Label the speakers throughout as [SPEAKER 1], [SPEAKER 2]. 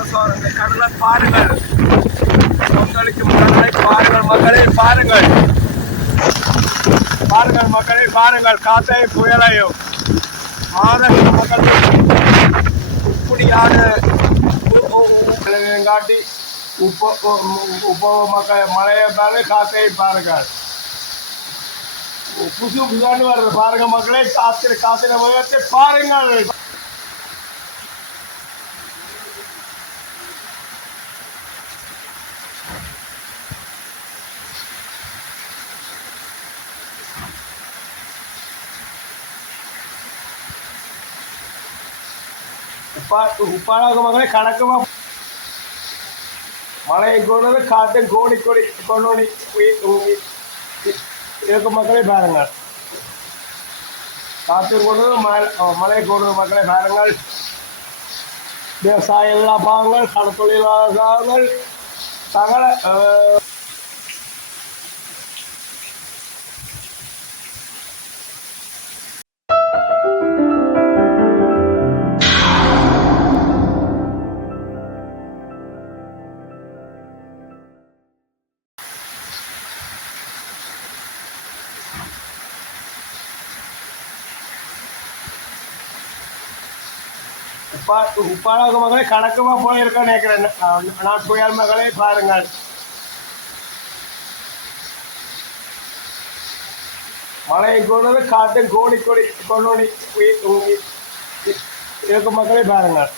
[SPEAKER 1] இந்த கடலை பாருங்கள் கொந்தளிக்கும் கடலை பாருங்கள் மக்களே பாருங்கள் பாருங்கள் மக்களே பாருங்கள் காத்தையும் புயலையும் மாதங்கள் மக்கள் இப்படியான காட்டி உப்ப உப்ப மக்கள் மழையை பாரு காத்தையும் பாருங்கள் புது புதாண்டு வருது பாருங்க மக்களே காத்திர காத்திர உயரத்தை பாருங்கள். உப்பா உப்பாளாக மகளே கணக்குமா மழையை கொண்டு காற்று கோடி கோடி கொண்டோடி இருக்கும் மக்களே பாருங்கள். காற்று கொண்டது மழை கொண்டது மக்களை பாருங்கள். விவசாய எல்லா பாகங்கள் கடத்தொழிலாளர்கள் உப்பா உப்பாளாக மகளே கணக்கமாக போயிருக்கேன்னு நினைக்கிறேன். நான் புயல் மகளே பாருங்கள். மழையை கொண்டது காட்டும் கோடி கோடி கொண்டோடி இருக்கும் மக்களே பாருங்கள்.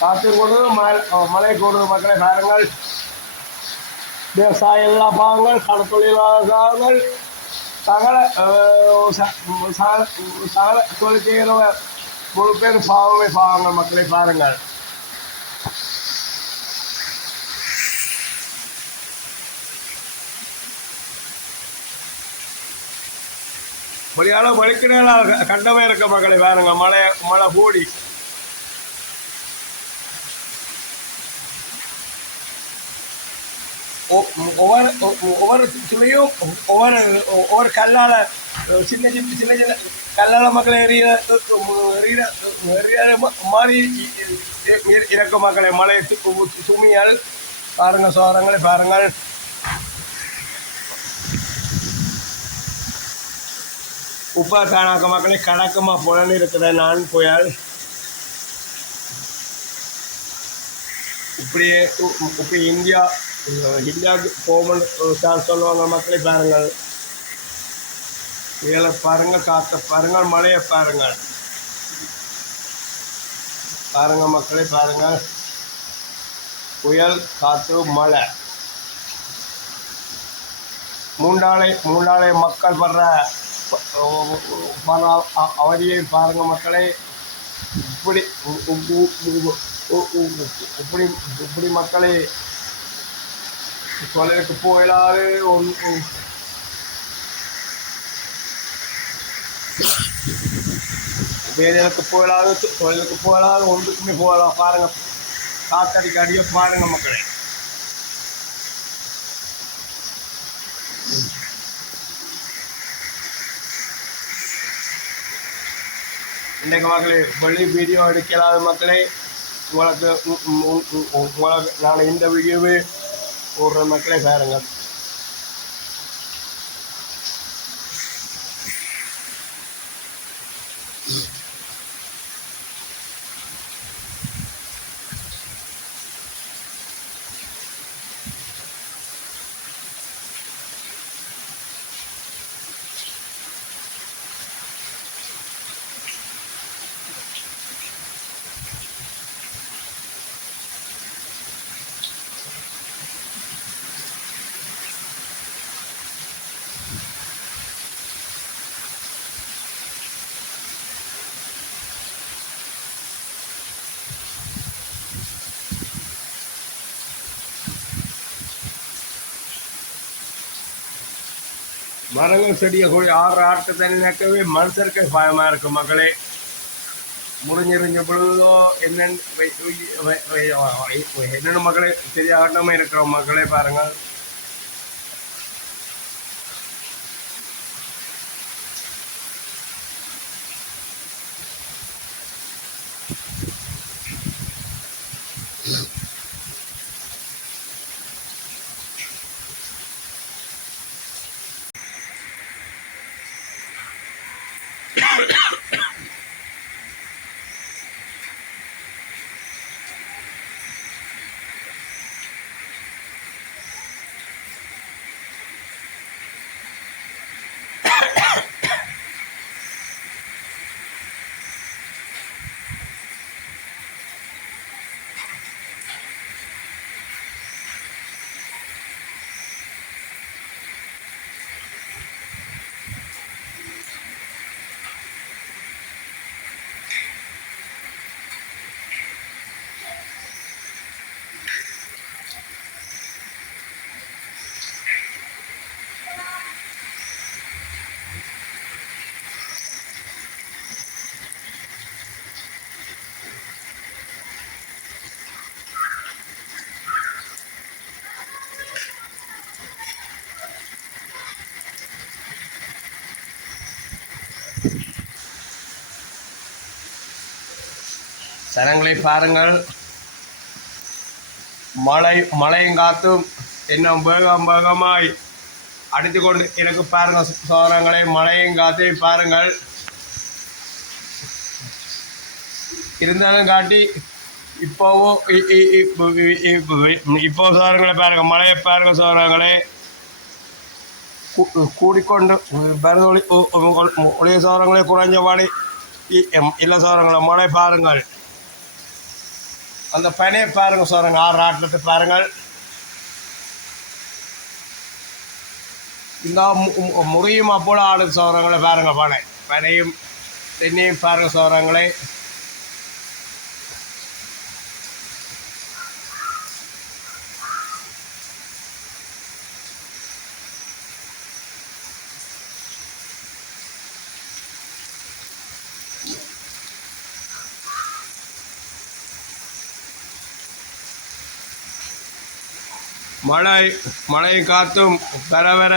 [SPEAKER 1] காற்று கொண்டது மழை கொண்டு மக்களை பாருங்கள். விவசாய லாபங்கள் பாகங்கள் கடத்தொழிலாளர்கள் சகல சகல தொழில் செய்கிறவர். முழு பேர் பாவமே பாவங்கள் மக்களை பாருங்கள். மொழியால வலிக்கிறா கண்டமே இருக்க மக்களை பாருங்க. மழை மழை கூடி. ஒ- ஒவ்வொரு ஒவ்வொரு துளியும் ஒவ்வொரு ஒவ்வொரு கல்லால சின்ன சின்ன சின்ன சின்ன கல்லால மக்களை எரியாத எறிய மாதிரி இறக்க மக்களை மலை சுமியால். பாருங்க சோரங்களை பாருங்கள். உப்பா தானாக்க மக்களை கடக்கமா புலன் இருக்கிறேன் நான் புயல். இப்படியே இப்போ இப்படி இந்தியா இந்தியாவுக்கு போகணும் சார் சொல்லுவாங்க மக்களை பாருங்கள். இதில் பாருங்கள் காற்றை பாருங்கள் மழையை பாருங்கள். பாருங்க மக்களே பாருங்கள் புயல் காற்று மழை. மூன்றாலை மூன்றாலை மக்கள் படுற ப- அவதியை பாருங்க மக்களே. இப்படி இப்படி இப்படி மக்களே தொலைவுக்கு போயிடாது வேதனுக்கு வேலைக்கு தொழிலுக்கு போயிடாது ஒன்றுக்குமே போகலாம் பாருங்க காத்தடிக்கு அடிய பாருங்க மக்களை இன்றைக்கு மக்களே வெளி வீடியோ எடுக்கலாத மக்களே உங்களுக்கு உங்களுக்கு நான் இந்த வீடியோவே போடுற மக்களே பாருங்க மரங்கள் செடியை கொடி ஆறு ஆட்டு தண்ணினாக்கவே மனுஷருக்கே பயமாக பயமா மக்களே. முடிஞ்சிருந்த பொழுதோ என்னென்னு என்னென்ன மக்களே தெரியாகட்டமே இருக்கிற மக்களே பாருங்கள். ஜனங்களை பாருங்கள். மழை மழையும் காத்தும். இன்னும் வேகம் வேகமாய் அடித்து கொண்டு எனக்கு பாருங்கள் சோதனங்களை மழையும் காத்தையும் பாருங்கள். இருந்தாலும் காட்டி இப்போவும் இப்போ சோதனங்களை பாருங்க மழையை பாருங்க சோதனங்களே கூடிக்கொண்டு வருது ஒளி ஒளிய சோதனங்களே குறைஞ்ச மழை இல்லை சோதனங்களை மழை பாருங்கள். அந்த பனையை பாருங்கள் சொல்கிறாங்க ஆறு ஆட்டத்தை பாருங்கள். இந்த முறையும் அப்போல ஆடு சோதரங்களை பாருங்கள் பனை. பனையும் தென்னையும் பாருங்கள் சோதரங்களே மழை மழை காற்றும் பரவர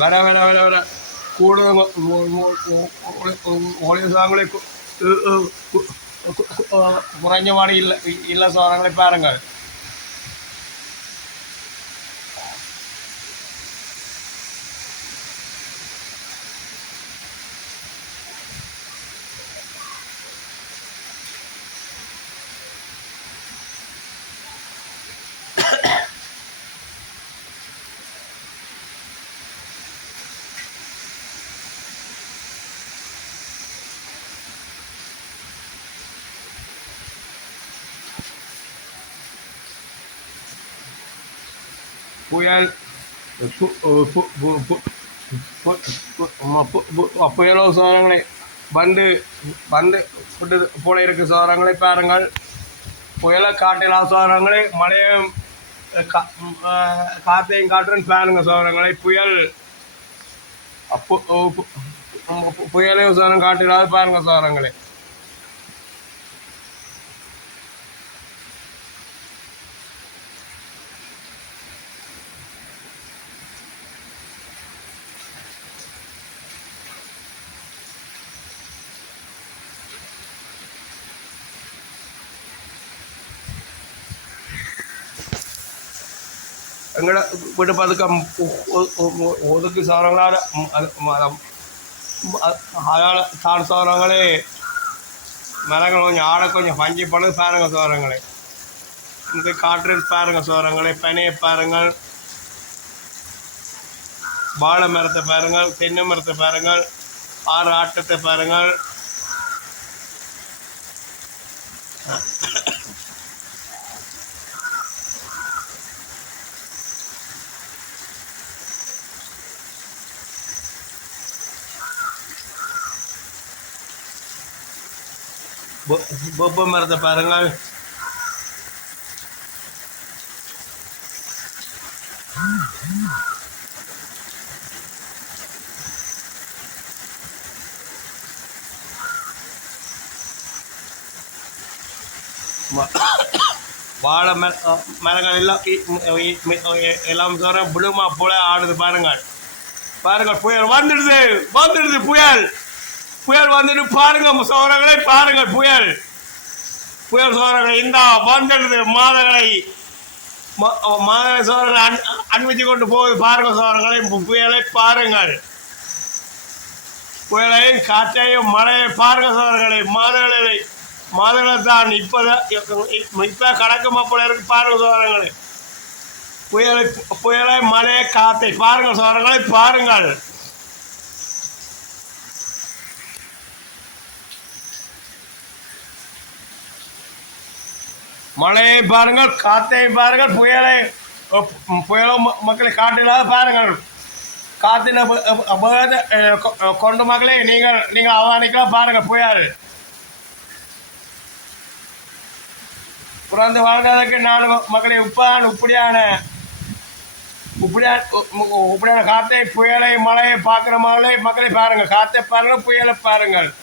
[SPEAKER 1] பரவரவரவர கூடுதல் ஒளி சாதனங்களை குறைஞ்ச மாதிரி இல்லை இல்லை சாதனங்களை பாருங்கள் புயல் புயலோ சோதரங்களை வந்து வந்து போல இருக்க சோதரங்களை பாருங்கள். புயலை காட்டிலா சோதரங்களை மழையும் காத்தையும் காற்றும் பாருங்க சோதரங்களை புயல். அப்போ புயலையும் சோதரம் காட்டிலாவது பாருங்க சோதரங்களை എങ്ങനെ വീട് പതുക്കം ഒതുക്കി സാധനങ്ങളാണ് അയാൾ താണ സാധനങ്ങളെ மரங்கள் கொஞ்சம் ஆட கொஞ்சம் பஞ்சு பழகு பாருங்க சோரங்களே இந்த காற்று பாருங்க சோரங்களே பனையை பாருங்கள் வாழை மரத்தை பாருங்கள் தென்னை மரத்தை பாருங்கள் ஆறு ஆட்டத்தை பாருங்கள் பொப்பை மரத்தை பாருங்கள் வாழை மர மரங்கள் எல்லாம் எல்லாம் சார புளுமா போல ஆடுது பாருங்கள். பாருங்கள் புயல் வந்துடுது வந்துடுது புயல். புயல் வந்துட்டு பாருங்க சோரங்களை பாருங்கள் புயல். புயல் சோரங்களை இந்த வந்துடுது மாதங்களை ம- மாதங்களை அன் அனுமதி கொண்டு போய் பாருங்க சோரங்களை புயலை பாருங்கள். புயலையும் காற்றையும் மழையை பாருங்க சோரங்களை மாதங்களை மாதங்களை தான் இப்போதான் இப்போ கணக்கு மாப்பிள்ள இருக்கு பாருங்க சோரங்களை புயலை புயலை மழையை காற்றை பாருங்கள் சோரங்களை பாருங்கள். மழையை பாருங்கள் காற்றை பாருங்கள் புயலை புயலோ ம- மக்களை காட்டில்லாத பாருங்கள். காற்றில் அபகத கொண்டு மக்களை நீங்கள் நீங்கள் அவமானிக்கலாம் பாருங்கள் புயல். பிறந்து வாழ்ந்ததற்கு நான் மக்களை உப்பான் உப்படியான உப்படியான உப்படியான காற்றை புயலை மழையை பார்க்குற மகளை மக்களை பாருங்கள். காற்றை பாருங்கள் புயலை பாருங்கள்.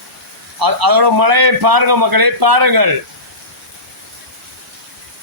[SPEAKER 1] அதோட மழையை பாருங்கள் மக்களை பாருங்கள்.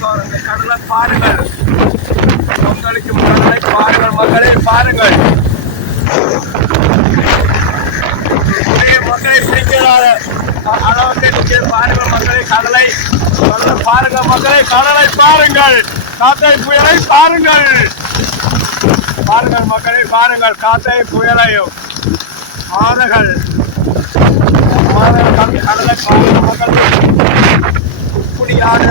[SPEAKER 1] கடலை பாருங்கள். பங்களிக்கும் கடலை பாருங்கள் மக்களை பாருங்கள் மக்களை பிடிக்கிறார அளவுக்கு பாருங்கள் மக்களை கடலை பாருங்கள் மக்களை கடலை பாருங்கள் காத்தை புயலை பாருங்கள் பாருங்கள் மக்களை பாருங்கள் காத்தை புயலையும் மாதகள் மாதகள் கடலை பாருங்கள் மக்கள் இப்படியான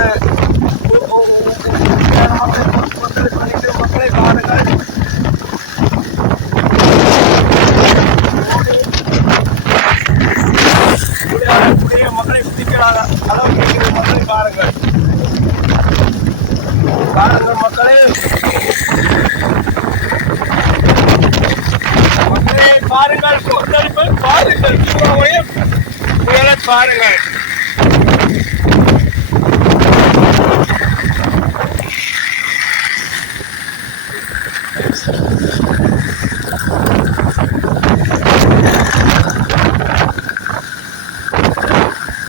[SPEAKER 1] பாருங்கள்